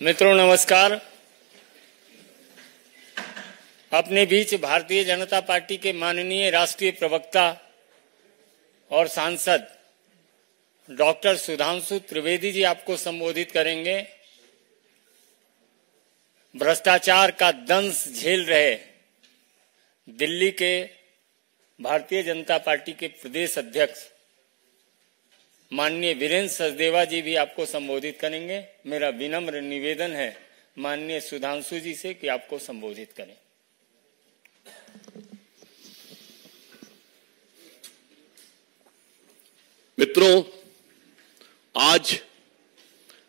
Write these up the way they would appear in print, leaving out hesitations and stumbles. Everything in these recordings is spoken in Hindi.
मित्रों नमस्कार। अपने बीच भारतीय जनता पार्टी के माननीय राष्ट्रीय प्रवक्ता और सांसद डॉक्टर सुधांशु त्रिवेदी जी आपको संबोधित करेंगे। भ्रष्टाचार का दंश झेल रहे दिल्ली के भारतीय जनता पार्टी के प्रदेश अध्यक्ष माननीय वीरेंद्र सचदेवा जी भी आपको संबोधित करेंगे। मेरा विनम्र निवेदन है माननीय सुधांशु जी से कि आपको संबोधित करें। मित्रों, आज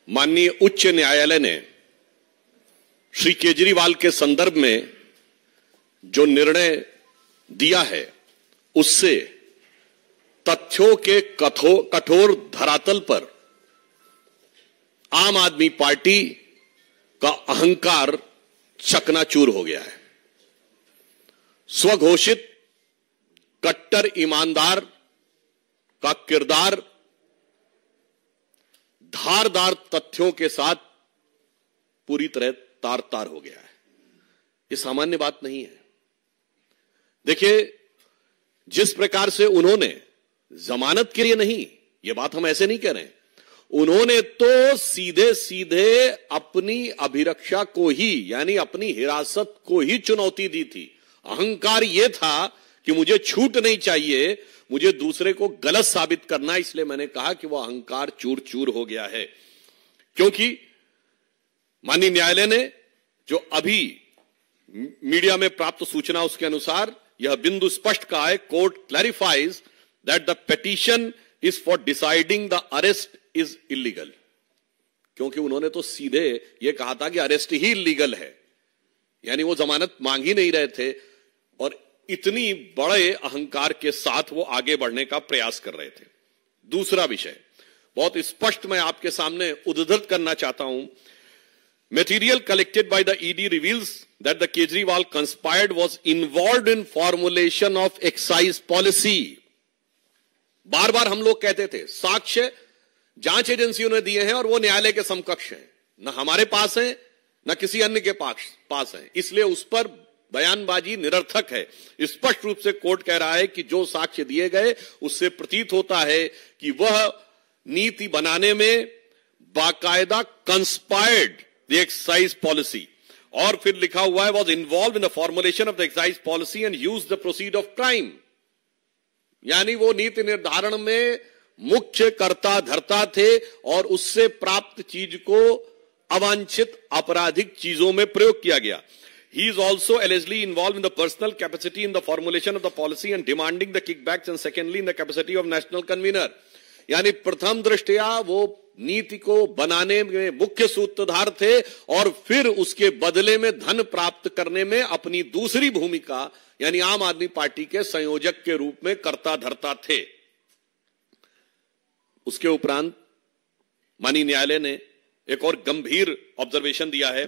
माननीय उच्च न्यायालय ने श्री केजरीवाल के संदर्भ में जो निर्णय दिया है उससे तथ्यों के कठोर धरातल पर आम आदमी पार्टी का अहंकार चकनाचूर हो गया है। स्वघोषित कट्टर ईमानदार का किरदार धारदार तथ्यों के साथ पूरी तरह तार तार हो गया है। ये सामान्य बात नहीं है। देखिए, जिस प्रकार से उन्होंने जमानत के लिए नहीं, ये बात हम ऐसे नहीं कह रहे हैं, उन्होंने तो सीधे सीधे अपनी अभिरक्षा को ही यानी अपनी हिरासत को ही चुनौती दी थी। अहंकार यह था कि मुझे छूट नहीं चाहिए, मुझे दूसरे को गलत साबित करना, इसलिए मैंने कहा कि वह अहंकार चूर चूर हो गया है। क्योंकि माननीय न्यायालय ने जो अभी मीडिया में प्राप्त सूचना उसके अनुसार यह बिंदु स्पष्ट कहा है, court clarifies that the petition is for deciding the arrest is illegal। क्योंकि उन्होंने तो सीधे यह कहा था कि अरेस्ट ही इलीगल है, यानी वो जमानत मांग ही नहीं रहे थे और इतनी बड़े अहंकार के साथ वो आगे बढ़ने का प्रयास कर रहे थे। दूसरा विषय बहुत स्पष्ट मैं आपके सामने उद्धृत करना चाहता हूं। Material collected by the ED reveals that the Kejriwal conspired was involved in formulation of excise policy। बार बार हम लोग कहते थे साक्ष्य जांच एजेंसियों ने दिए हैं और वो न्यायालय के समकक्ष हैं, न हमारे पास हैं न किसी अन्य के पास हैं, इसलिए उस पर बयानबाजी निरर्थक है। स्पष्ट रूप से कोर्ट कह रहा है कि जो साक्ष्य दिए गए उससे प्रतीत होता है कि वह नीति बनाने में बाकायदा कंस्पायर्ड द एक्साइज पॉलिसी, और फिर लिखा हुआ है was involve in the formulation of the excise policy and use the proceed of crime, यानी वो नीति निर्धारण में मुख्य कर्ता धर्ता थे और उससे प्राप्त चीज को अवांछित आपराधिक चीजों में प्रयोग किया गया। He is also allegedly involved in the personal capacity in the formulation of the policy and demanding the kickbacks, and secondly in the capacity of national convener। यानी प्रथम दृष्टया वो नीति को बनाने में मुख्य सूत्रधार थे और फिर उसके बदले में धन प्राप्त करने में अपनी दूसरी भूमिका यानी आम आदमी पार्टी के संयोजक के रूप में कर्ता धर्ता थे। उसके उपरांत माननीय न्यायालय ने एक और गंभीर ऑब्जर्वेशन दिया है।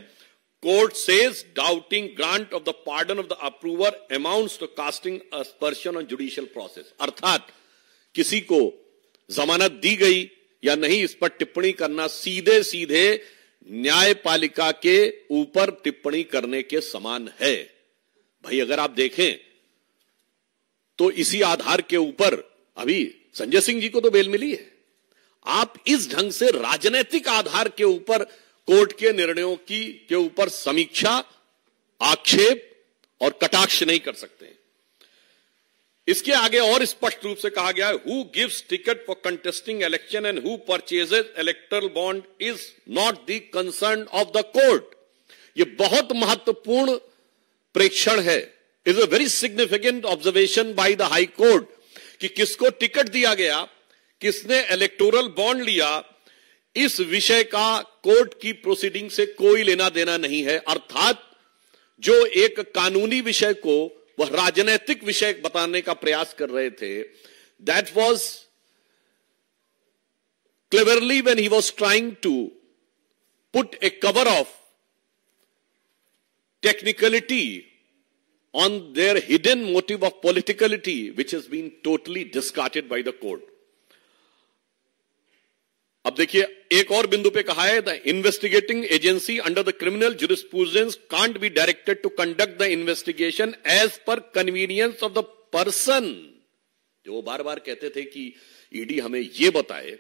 Court says doubting grant of the pardon of the approver amounts to casting aspersion on judicial process, अर्थात किसी को जमानत दी गई या नहीं इस पर टिप्पणी करना सीधे सीधे न्यायपालिका के ऊपर टिप्पणी करने के समान है। भाई अगर आप देखें तो इसी आधार के ऊपर अभी संजय सिंह जी को तो बेल मिली है। आप इस ढंग से राजनीतिक आधार के ऊपर कोर्ट के निर्णयों के ऊपर समीक्षा, आक्षेप और कटाक्ष नहीं कर सकते। इसके आगे और स्पष्ट रूप से कहा गया है, who gives ticket for contesting election and who purchases electoral bond is not the concern of the court. यह बहुत महत्वपूर्ण प्रेक्षण है, is a very significant observation by the high court कि किसको टिकट दिया गया, किसने इलेक्टोरल बॉन्ड लिया, इस विषय का कोर्ट की प्रोसीडिंग से कोई लेना देना नहीं है। अर्थात जो एक कानूनी विषय को वह राजनीतिक विषय बताने का प्रयास कर रहे थे, that was cleverly when he was trying to put a cover of technicality on their hidden motive of politicality, which has been totally discarded by the court। अब देखिए एक और बिंदु पे कहा है, the investigating agency under the criminal jurisprudence can't be directed to conduct the investigation as per convenience of the person. जो बार बार कहते थे कि ईडी हमें यह बताए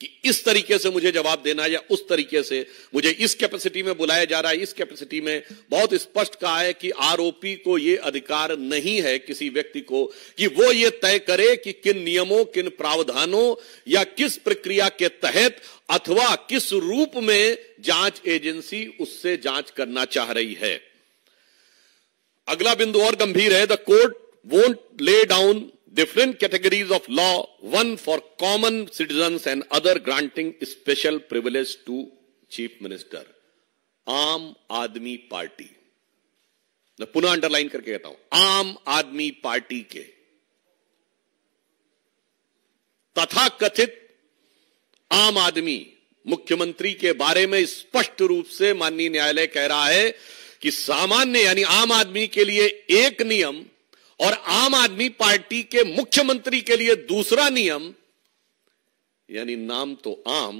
कि इस तरीके से मुझे जवाब देना या उस तरीके से मुझे इस कैपेसिटी में बुलाया जा रहा है, इस कैपेसिटी में। बहुत स्पष्ट कहा है कि आरोपी को यह अधिकार नहीं है किसी व्यक्ति को कि वो ये तय करे कि किन नियमों, किन प्रावधानों या किस प्रक्रिया के तहत अथवा किस रूप में जांच एजेंसी उससे जांच करना चाह रही है। अगला बिंदु और गंभीर है, the court won't lay down different categories of law, one for common citizens and other granting special privilege to chief minister. आम आदमी पार्टी, मैं पुनः अंडरलाइन करके कहता हूं, आम आदमी पार्टी के तथा कथित आम आदमी मुख्यमंत्री के बारे में स्पष्ट रूप से माननीय न्यायालय कह रहा है कि सामान्य यानी आम आदमी के लिए एक नियम और आम आदमी पार्टी के मुख्यमंत्री के लिए दूसरा नियम, यानी नाम तो आम,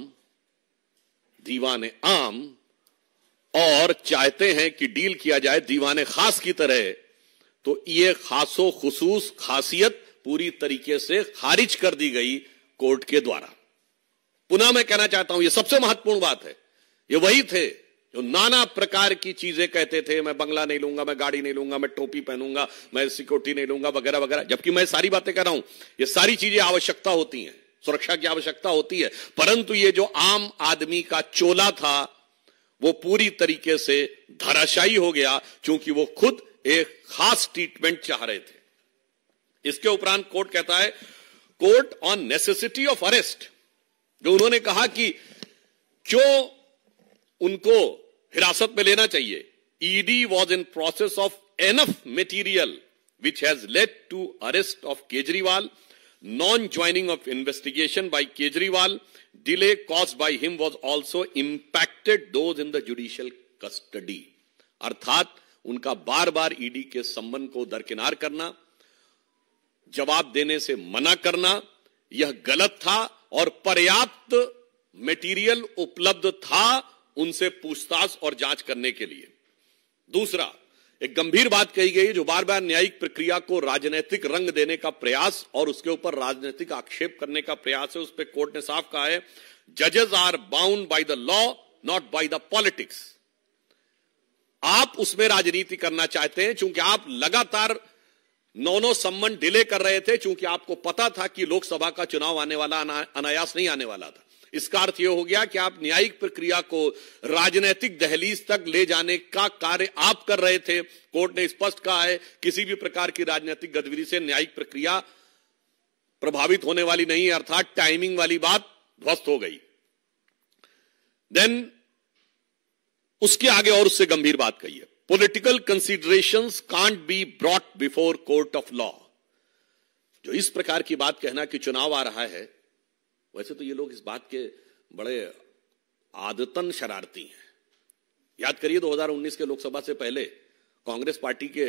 दीवाने आम, और चाहते हैं कि डील किया जाए दीवाने खास की तरह, तो ये खासो खुसूस खासियत पूरी तरीके से खारिज कर दी गई कोर्ट के द्वारा। पुनः मैं कहना चाहता हूं, यह सबसे महत्वपूर्ण बात है। ये वही थे जो नाना प्रकार की चीजें कहते थे, मैं बंगला नहीं लूंगा, मैं गाड़ी नहीं लूंगा, मैं टोपी पहनूंगा, मैं सिक्योरिटी नहीं लूंगा, वगैरह वगैरह। जबकि मैं सारी बातें कर रहा हूं, ये सारी चीजें आवश्यकता होती हैं, सुरक्षा की आवश्यकता होती है, परंतु ये जो आम आदमी का चोला था वो पूरी तरीके से धराशायी हो गया, क्योंकि वो खुद एक खास ट्रीटमेंट चाह रहे थे। इसके उपरांत कोर्ट कहता है, court on necessity of arrest, जो उन्होंने कहा कि क्यों उनको हिरासत में लेना चाहिए। ED was in process of enough material which has led to arrest of Kejriwal, non joining of investigation by Kejriwal, delay caused by him was also impacted those in the judicial custody. अर्थात उनका बार बार ईडी के संबंध को दरकिनार करना, जवाब देने से मना करना, यह गलत था और पर्याप्त मटेरियल उपलब्ध था उनसे पूछताछ और जांच करने के लिए। दूसरा, एक गंभीर बात कही गई जो बार बार न्यायिक प्रक्रिया को राजनीतिक रंग देने का प्रयास और उसके ऊपर राजनीतिक आक्षेप करने का प्रयास है। उस पर कोर्ट ने साफ कहा है, जजेस are bound by the law not by the politics. आप उसमें राजनीति करना चाहते हैं क्योंकि आप लगातार 9 सम्मन डिले कर रहे थे, क्योंकि आपको पता था कि लोकसभा का चुनाव आने वाला, अनायास नहीं आने वाला था। इसका अर्थ यह हो गया कि आप न्यायिक प्रक्रिया को राजनीतिक दहलीज तक ले जाने का कार्य आप कर रहे थे। कोर्ट ने स्पष्ट कहा है, किसी भी प्रकार की राजनीतिक गतिविधि से न्यायिक प्रक्रिया प्रभावित होने वाली नहीं है, अर्थात टाइमिंग वाली बात ध्वस्त हो गई। देन उसके आगे और उससे गंभीर बात कही है, political considerations can't be brought before court of law. जो इस प्रकार की बात कहना कि चुनाव आ रहा है, वैसे तो ये लोग इस बात के बड़े आदतन शरारती हैं। याद करिए 2019 के लोकसभा से पहले कांग्रेस पार्टी के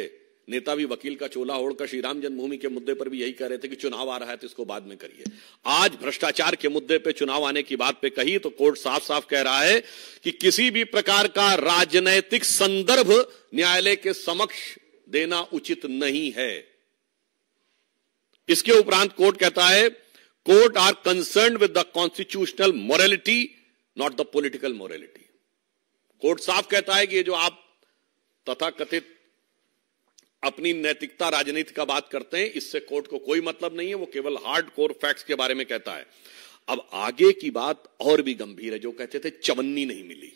नेता भी वकील का चोला ओढ़कर श्री राम जन्मभूमि के मुद्दे पर भी यही कह रहे थे कि चुनाव आ रहा है तो इसको बाद में करिए। आज भ्रष्टाचार के मुद्दे पे चुनाव आने की बात पे कही तो कोर्ट साफ साफ कह रहा है कि किसी भी प्रकार का राजनैतिक संदर्भ न्यायालय के समक्ष देना उचित नहीं है। इसके उपरांत कोर्ट कहता है, court are concerned with the constitutional morality not the political morality. Court साफ कहता है कि ये जो आप तथाकथित अपनी नैतिकता राजनीति का बात करते हैं, इससे कोर्ट को कोई मतलब नहीं है, वो केवल हार्डकोर फैक्ट्स के बारे में कहता है। अब आगे की बात और भी गंभीर है, जो कहते थे चवन्नी नहीं मिली।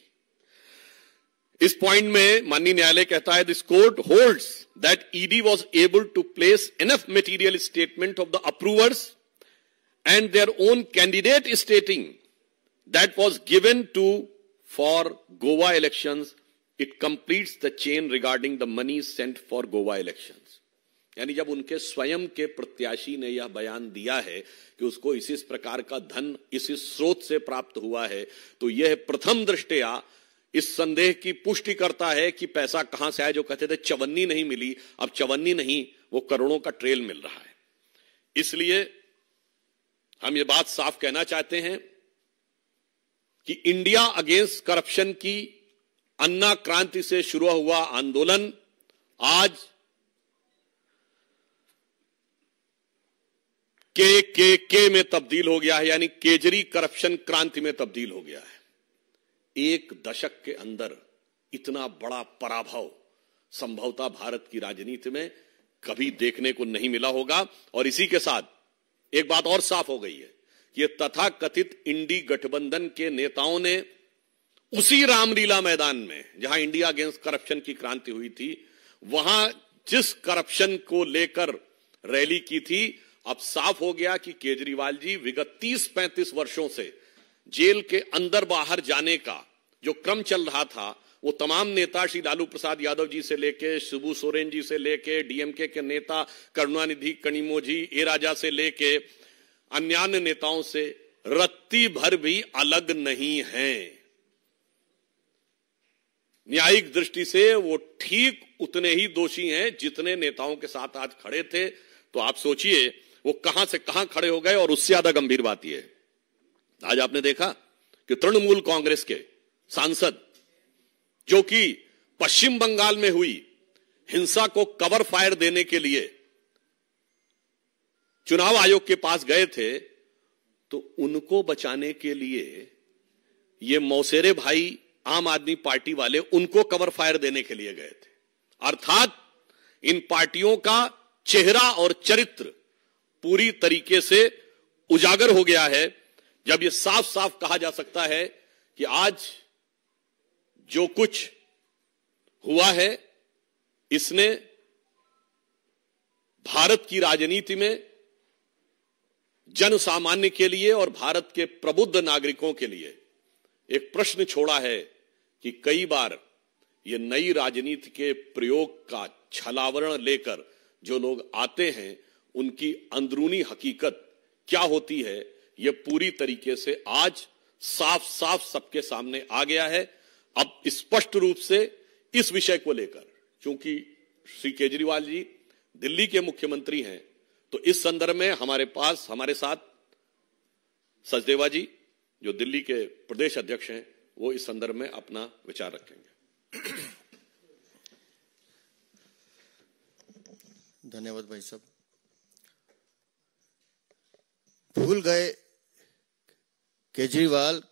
इस पॉइंट में माननीय न्यायालय कहता है, this court holds that ED was able to place enough material statement of the approvers and their own candidate stating that was given to for Goa elections, it completes the chain regarding the money sent for Goa elections। यानी जब उनके स्वयं के प्रत्याशी ने यह बयान दिया है कि उसको इसी प्रकार का धन इसी स्रोत से प्राप्त हुआ है, तो यह प्रथम दृष्टया इस संदेह की पुष्टि करता है कि पैसा कहां से आया। जो कहते थे चवन्नी नहीं मिली, अब चवन्नी नहीं, वो करोड़ों का ट्रेल मिल रहा है। इसलिए हम ये बात साफ कहना चाहते हैं कि इंडिया अगेंस्ट करप्शन की अन्ना क्रांति से शुरू हुआ आंदोलन आज के में तब्दील हो गया है, यानी केजरी करप्शन क्रांति में तब्दील हो गया है। एक दशक के अंदर इतना बड़ा पराभव संभवतः भारत की राजनीति में कभी देखने को नहीं मिला होगा। और इसी के साथ एक बात और साफ हो गई है कि ये तथाकथित इंडी गठबंधन के नेताओं ने उसी रामलीला मैदान में जहां इंडिया अगेंस्ट करप्शन की क्रांति हुई थी, वहां जिस करप्शन को लेकर रैली की थी, अब साफ हो गया कि केजरीवाल जी विगत 30-35 वर्षों से जेल के अंदर बाहर जाने का जो क्रम चल रहा था, वो तमाम नेता श्री लालू प्रसाद यादव जी से लेके शिबू सोरेन जी से लेके डीएमके के नेता करुणानिधि कनिमोझी ए राजा से लेके अन्य नेताओं से रत्ती भर भी अलग नहीं हैं। न्यायिक दृष्टि से वो ठीक उतने ही दोषी हैं जितने नेताओं के साथ आज खड़े थे। तो आप सोचिए वो कहां से कहां खड़े हो गए। और उससे ज्यादा गंभीर बात यह है, आज आपने देखा कि तृणमूल कांग्रेस के सांसद जो कि पश्चिम बंगाल में हुई हिंसा को कवर फायर देने के लिए चुनाव आयोग के पास गए थे, तो उनको बचाने के लिए ये मौसेरे भाई आम आदमी पार्टी वाले उनको कवर फायर देने के लिए गए थे। अर्थात इन पार्टियों का चेहरा और चरित्र पूरी तरीके से उजागर हो गया है, जब यह साफ साफ कहा जा सकता है कि आज जो कुछ हुआ है इसने भारत की राजनीति में जन सामान्य के लिए और भारत के प्रबुद्ध नागरिकों के लिए एक प्रश्न छोड़ा है कि कई बार ये नई राजनीति के प्रयोग का छलावरण लेकर जो लोग आते हैं, उनकी अंदरूनी हकीकत क्या होती है, यह पूरी तरीके से आज साफ साफ सबके सामने आ गया है। अब स्पष्ट रूप से इस विषय को लेकर, क्योंकि श्री केजरीवाल जी दिल्ली के मुख्यमंत्री हैं, तो इस संदर्भ में हमारे साथ सचदेवा जी जो दिल्ली के प्रदेश अध्यक्ष हैं, वो इस संदर्भ में अपना विचार रखेंगे। धन्यवाद भाई साहब। भूल गए केजरीवाल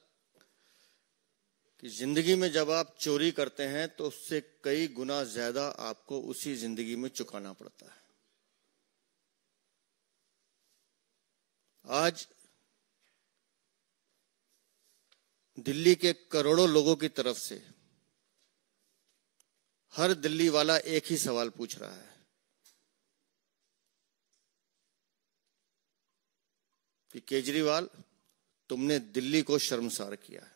कि जिंदगी में जब आप चोरी करते हैं तो उससे कई गुना ज्यादा आपको उसी जिंदगी में चुकाना पड़ता है। आज दिल्ली के करोड़ों लोगों की तरफ से हर दिल्ली वाला एक ही सवाल पूछ रहा है कि केजरीवाल, तुमने दिल्ली को शर्मसार किया है।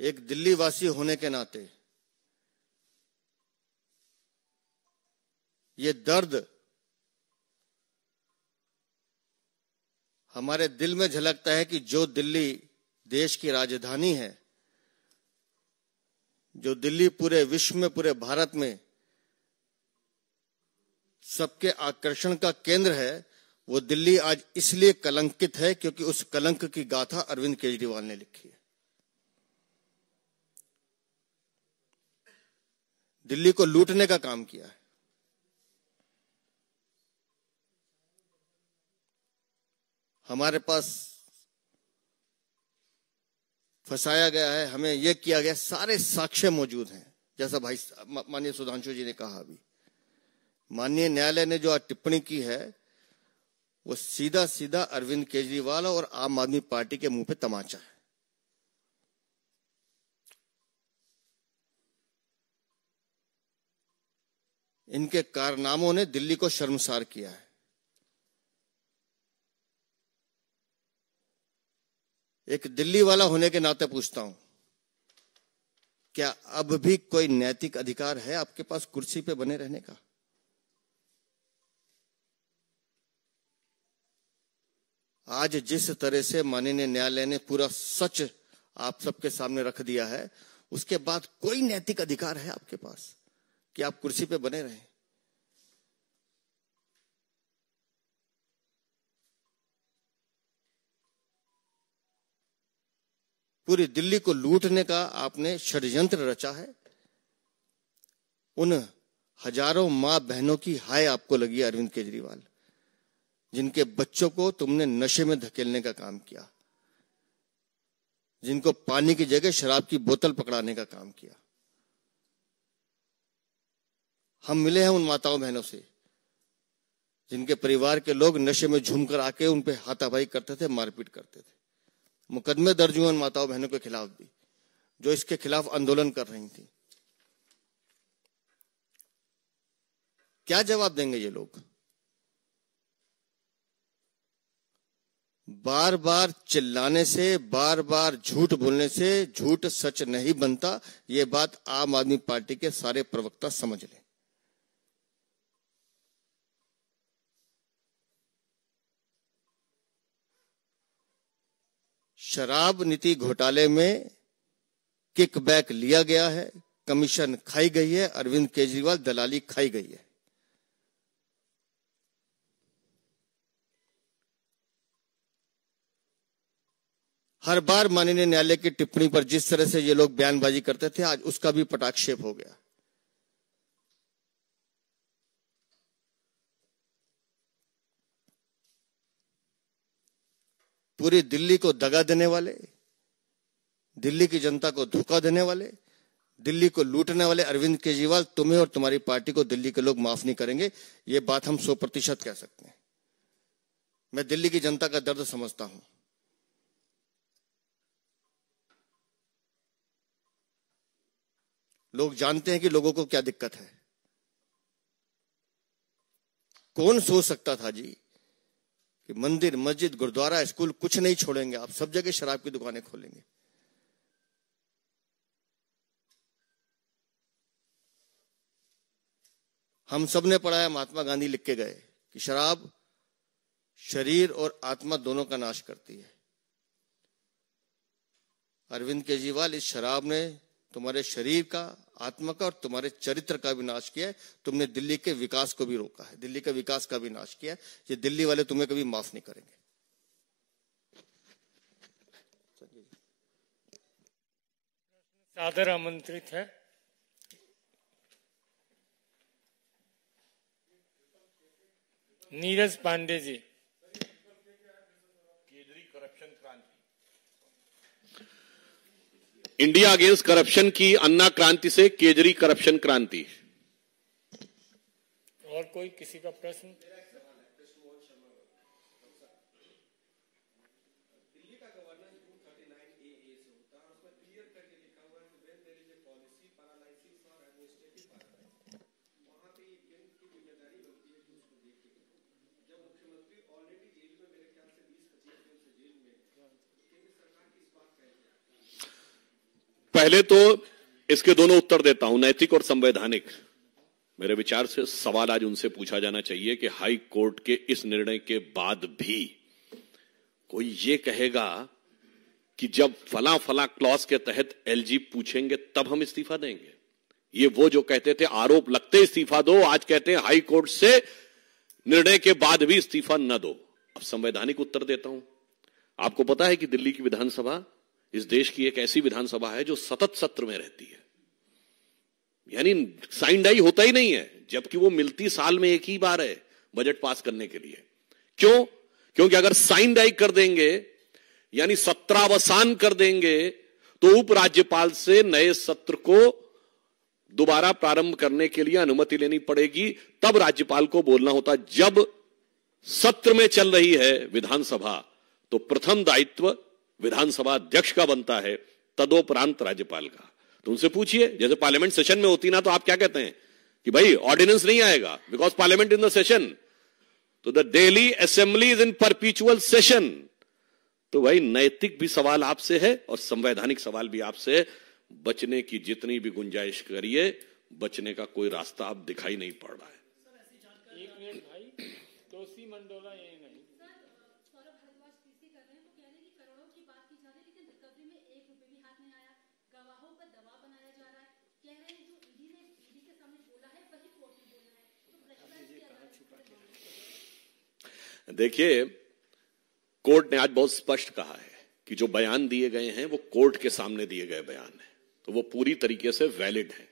एक दिल्ली वासी होने के नाते ये दर्द हमारे दिल में झलकता है कि जो दिल्ली देश की राजधानी है, जो दिल्ली पूरे विश्व में, पूरे भारत में सबके आकर्षण का केंद्र है, वो दिल्ली आज इसलिए कलंकित है क्योंकि उस कलंक की गाथा अरविंद केजरीवाल ने लिखी है। दिल्ली को लूटने का काम किया है। हमारे पास फंसाया गया है, हमें यह किया गया, सारे साक्ष्य मौजूद हैं। जैसा भाई माननीय सुधांशु जी ने कहा, अभी माननीय न्यायालय ने जो टिप्पणी की है वो सीधा सीधा अरविंद केजरीवाल और आम आदमी पार्टी के मुंह पे तमाचा है। इनके कारनामों ने दिल्ली को शर्मसार किया है। एक दिल्ली वाला होने के नाते पूछता हूं, क्या अब भी कोई नैतिक अधिकार है आपके पास कुर्सी पे बने रहने का? आज जिस तरह से माननीय न्यायालय ने पूरा सच आप सबके सामने रख दिया है, उसके बाद कोई नैतिक अधिकार है आपके पास कि आप कुर्सी पे बने रहें? पूरी दिल्ली को लूटने का आपने षड्यंत्र रचा है। उन हजारों मां बहनों की हाय आपको लगी है अरविंद केजरीवाल, जिनके बच्चों को तुमने नशे में धकेलने का काम किया, जिनको पानी की जगह शराब की बोतल पकड़ाने का काम किया। हम मिले हैं उन माताओं बहनों से जिनके परिवार के लोग नशे में झूमकर आके उन पे हाथापाई करते थे, मारपीट करते थे। मुकदमे दर्ज हुए उन माताओं बहनों के खिलाफ भी, जो इसके खिलाफ आंदोलन कर रही थी। क्या जवाब देंगे ये लोग? बार बार चिल्लाने से, बार बार झूठ बोलने से झूठ सच नहीं बनता। ये बात आम आदमी पार्टी के सारे प्रवक्ता समझ लें। शराब नीति घोटाले में किकबैक लिया गया है, कमीशन खाई गई है, अरविंद केजरीवाल दलाली खाई गई है। हर बार माननीय न्यायालय की टिप्पणी पर जिस तरह से ये लोग बयानबाजी करते थे, आज उसका भी पटाक्षेप हो गया। पूरी दिल्ली को दगा देने वाले, दिल्ली की जनता को धोखा देने वाले, दिल्ली को लूटने वाले अरविंद केजरीवाल, तुम्हें और तुम्हारी पार्टी को दिल्ली के लोग माफ नहीं करेंगे। ये बात हम 100% कह सकते हैं। मैं दिल्ली की जनता का दर्द समझता हूं। लोग जानते हैं कि लोगों को क्या दिक्कत है। कौन सोच सकता था जी कि मंदिर, मस्जिद, गुरुद्वारा, स्कूल कुछ नहीं छोड़ेंगे, आप सब जगह शराब की दुकानें खोलेंगे। हम सब ने पढ़ा है, महात्मा गांधी लिख के गए कि शराब शरीर और आत्मा दोनों का नाश करती है। अरविंद केजरीवाल, इस शराब ने तुम्हारे शरीर का, आत्मा का और तुम्हारे चरित्र का भी नाश किया है। तुमने दिल्ली के विकास को भी रोका है, दिल्ली के विकास का भी नाश किया है। ये दिल्ली वाले तुम्हें कभी माफ नहीं करेंगे। सादर आमंत्रित है Neeraj Pandey ji. India against corruption की अन्ना क्रांति से केजरी करप्शन क्रांति। और कोई किसी का प्रश्न? पहले तो इसके दोनों उत्तर देता हूं, नैतिक और संवैधानिक। मेरे विचार से सवाल आज उनसे पूछा जाना चाहिए कि हाई कोर्ट के इस निर्णय के बाद भी कोई ये कहेगा कि जब फला फला क्लॉज के तहत एलजी पूछेंगे तब हम इस्तीफा देंगे। ये वो जो कहते थे आरोप लगते इस्तीफा दो, आज कहते हैं हाई कोर्ट से निर्णय के बाद भी इस्तीफा न दो। अब संवैधानिक उत्तर देता हूं। आपको पता है कि दिल्ली की विधानसभा इस देश की एक ऐसी विधानसभा है जो सतत सत्र में रहती है, यानी साइन डाई होता ही नहीं है, जबकि वो मिलती साल में एक ही बार है बजट पास करने के लिए। क्यों? क्योंकि अगर साइन डाई कर देंगे यानी सत्रावसान कर देंगे तो उपराज्यपाल से नए सत्र को दोबारा प्रारंभ करने के लिए अनुमति लेनी पड़ेगी। तब राज्यपाल को बोलना होता। जब सत्र में चल रही है विधानसभा तो प्रथम दायित्व विधानसभा अध्यक्ष का बनता है, तदोपरांत राज्यपाल का। तो उनसे पूछिए, जैसे पार्लियामेंट सेशन में होती ना तो आप क्या कहते हैं कि भाई ऑर्डिनेंस नहीं आएगा because parliament in the session, तो the Delhi assembly is in perpetual session. तो भाई नैतिक भी सवाल आपसे है और संवैधानिक सवाल भी आपसे है। बचने की जितनी भी गुंजाइश करिए, बचने का कोई रास्ता अब दिखाई नहीं पड़ रहा है। एक मिनट भाई, तोसी मंडोला ये नहीं। देखिए, कोर्ट ने आज बहुत स्पष्ट कहा है कि जो बयान दिए गए हैं वो कोर्ट के सामने दिए गए बयान है, तो वो पूरी तरीके से वैलिड है।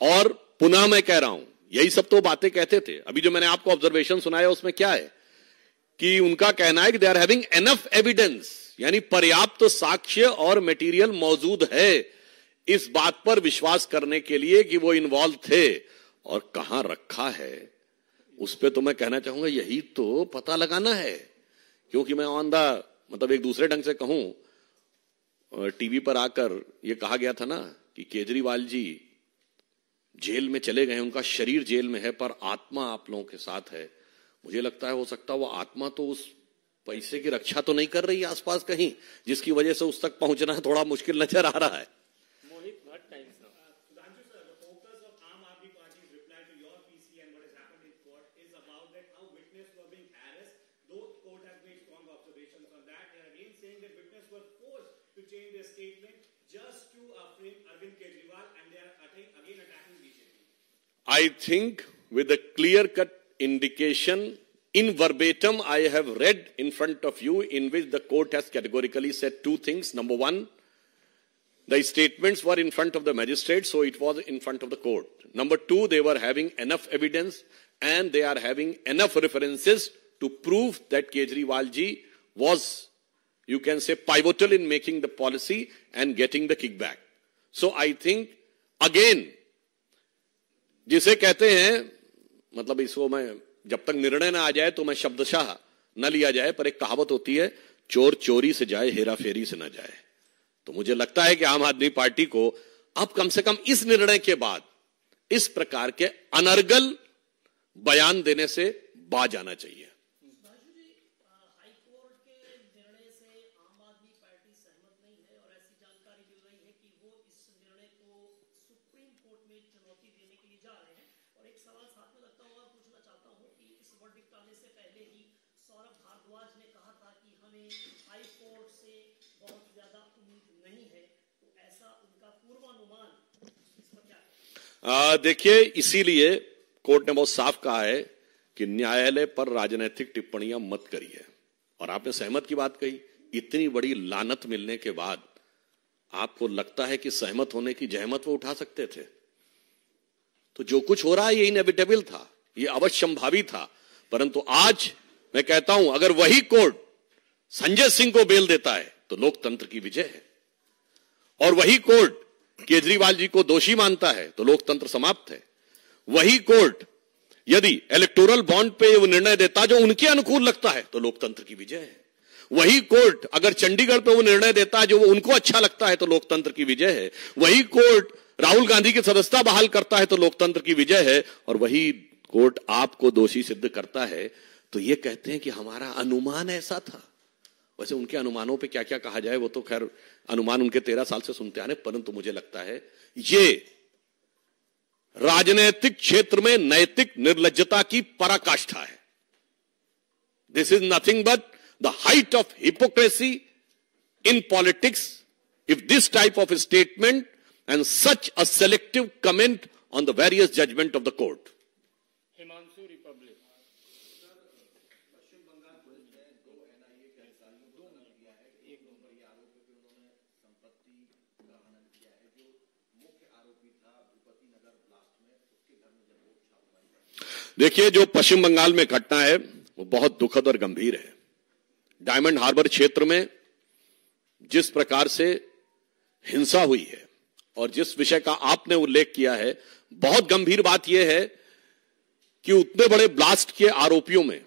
और पुनः मैं कह रहा हूं, यही सब तो बातें कहते थे। अभी जो मैंने आपको ऑब्जर्वेशन सुनाया उसमें क्या है कि उनका कहना है कि they are having enough evidence, यानी पर्याप्त साक्ष्य और मटेरियल मौजूद है इस बात पर विश्वास करने के लिए कि वो इन्वॉल्व थे। और कहां रखा है उस पर तो मैं कहना चाहूंगा यही तो पता लगाना है। क्योंकि मैं ऑन द मतलब एक दूसरे ढंग से कहूं, टीवी पर आकर यह कहा गया था ना कि केजरीवाल जी जेल में चले गए, उनका शरीर जेल में है पर आत्मा आप लोगों के साथ है। मुझे लगता है हो सकता है वो आत्मा तो उस पैसे की रक्षा तो नहीं कर रही है आसपास कहीं, जिसकी वजह से उस तक पहुंचना थोड़ा मुश्किल नजर आ रहा है। I think with a clear-cut indication in verbatim I have read in front of you in which the court has categorically said two things. Number one, the statements were in front of the magistrate, so it was in front of the court. Number two, they were having enough evidence and they are having enough references to prove that Kejriwal ji was, you can say, pivotal in making the policy and getting the kickback. So I think again, जिसे कहते हैं, मतलब इसको मैं जब तक निर्णय ना आ जाए तो मैं शब्दशः न लिया जाए, पर एक कहावत होती है, चोर चोरी से जाए हेरा फेरी से न जाए। तो मुझे लगता है कि आम आदमी पार्टी को अब कम से कम इस निर्णय के बाद इस प्रकार के अनर्गल बयान देने से बाज आना चाहिए। देखिए, इसीलिए कोर्ट ने बहुत साफ कहा है कि न्यायालय पर राजनीतिक टिप्पणियां मत करिए। और आपने सहमत की बात कही, इतनी बड़ी लानत मिलने के बाद आपको लगता है कि सहमत होने की जहमत वो उठा सकते थे? तो जो कुछ हो रहा है ये इनएविटेबल था, ये अवश्यंभावी था। परंतु आज मैं कहता हूं, अगर वही कोर्ट संजय सिंह को बेल देता है तो लोकतंत्र की विजय है, और वही कोर्ट केजरीवाल जी को दोषी मानता है तो लोकतंत्र समाप्त है। वही कोर्ट यदि इलेक्टोरल बॉन्ड पे वो निर्णय देता जो उनके अनुकूल लगता है तो लोकतंत्र की विजय है। वही कोर्ट अगर चंडीगढ़ पे वो निर्णय देता है जो वो उनको अच्छा लगता है तो लोकतंत्र की विजय है। वही कोर्ट राहुल गांधी की सदस्यता बहाल करता है तो लोकतंत्र की विजय है। और वही कोर्ट आपको दोषी सिद्ध करता है तो ये कहते हैं कि हमारा अनुमान ऐसा था। वैसे उनके अनुमानों पे क्या क्या कहा जाए वो तो खैर अनुमान उनके 13 साल से सुनते आने, परंतु मुझे लगता है ये राजनीतिक क्षेत्र में नैतिक निर्लज्जता की पराकाष्ठा है। This is nothing but the height of hypocrisy in politics if this type of statement and such a selective comment on the various judgement of the court. देखिए, जो पश्चिम बंगाल में घटना है वो बहुत दुखद और गंभीर है। डायमंड हार्बर क्षेत्र में जिस प्रकार से हिंसा हुई है और जिस विषय का आपने उल्लेख किया है, बहुत गंभीर बात यह है कि उतने बड़े ब्लास्ट के आरोपियों में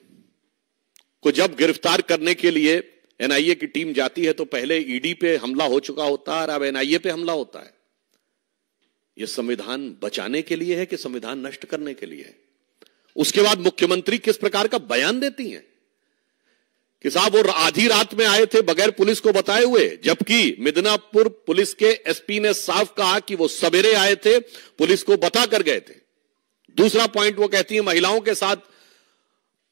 को जब गिरफ्तार करने के लिए एनआईए की टीम जाती है तो पहले ईडी पे हमला हो चुका होता है और अब एनआईए पे हमला होता है। यह संविधान बचाने के लिए है कि संविधान नष्ट करने के लिए है? उसके बाद मुख्यमंत्री किस प्रकार का बयान देती हैं कि साहब वो आधी रात में आए थे बगैर पुलिस को बताए हुए, जबकि मिदनापुर पुलिस के एसपी ने साफ कहा कि वो सवेरे आए थे, पुलिस को बता कर गए थे। दूसरा पॉइंट वो कहती है महिलाओं के साथ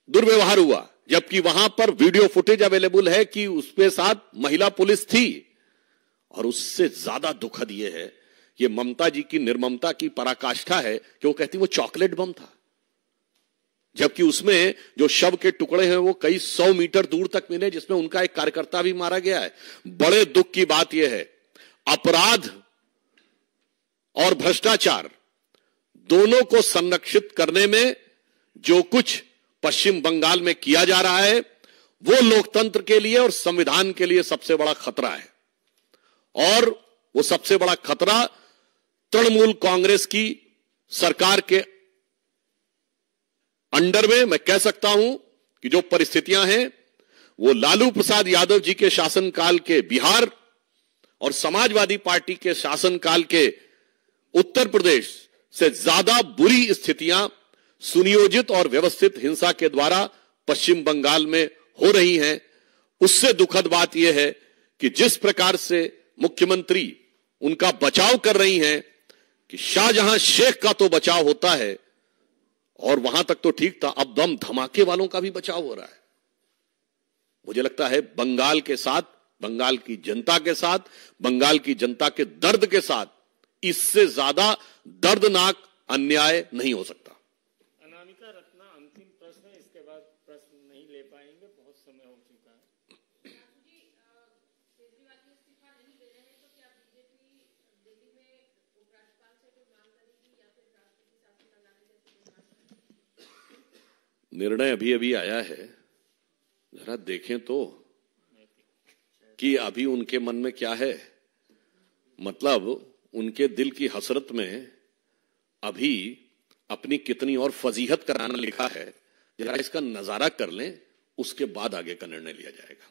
दुर्व्यवहार हुआ, जबकि वहां पर वीडियो फुटेज अवेलेबल है कि उसके साथ महिला पुलिस थी। और उससे ज्यादा दुखद यह है, ये ममता जी की निर्ममता की पराकाष्ठा है कि वो कहती वो चॉकलेट बम था। जबकि उसमें जो शव के टुकड़े हैं वो कई 100 मीटर दूर तक मिले, जिसमें उनका एक कार्यकर्ता भी मारा गया है। बड़े दुख की बात यह है, अपराध और भ्रष्टाचार दोनों को संरक्षित करने में जो कुछ पश्चिम बंगाल में किया जा रहा है वो लोकतंत्र के लिए और संविधान के लिए सबसे बड़ा खतरा है। और वो सबसे बड़ा खतरा तृणमूल कांग्रेस की सरकार के अंडर में मैं कह सकता हूं कि जो परिस्थितियां हैं वो लालू प्रसाद यादव जी के शासनकाल के बिहार और समाजवादी पार्टी के शासनकाल के उत्तर प्रदेश से ज्यादा बुरी स्थितियां सुनियोजित और व्यवस्थित हिंसा के द्वारा पश्चिम बंगाल में हो रही हैं। उससे दुखद बात यह है कि जिस प्रकार से मुख्यमंत्री उनका बचाव कर रही हैं कि शाहजहां शेख का तो बचाव होता है और वहां तक तो ठीक था, अब बम धमाके वालों का भी बचाव हो रहा है। मुझे लगता है बंगाल के साथ, बंगाल की जनता के साथ, बंगाल की जनता के दर्द के साथ इससे ज्यादा दर्दनाक अन्याय नहीं हो सकता। अनामिका रत्ना अंतिम प्रश्न है, इसके बाद प्रश्न नहीं ले पाएंगे, बहुत समय हो चुका है। निर्णय अभी अभी आया है, जरा देखें तो कि अभी उनके मन में क्या है। मतलब उनके दिल की हसरत में अभी अपनी कितनी और फजीहत कराना लिखा है, जरा इसका नजारा कर लें, उसके बाद आगे का निर्णय लिया जाएगा।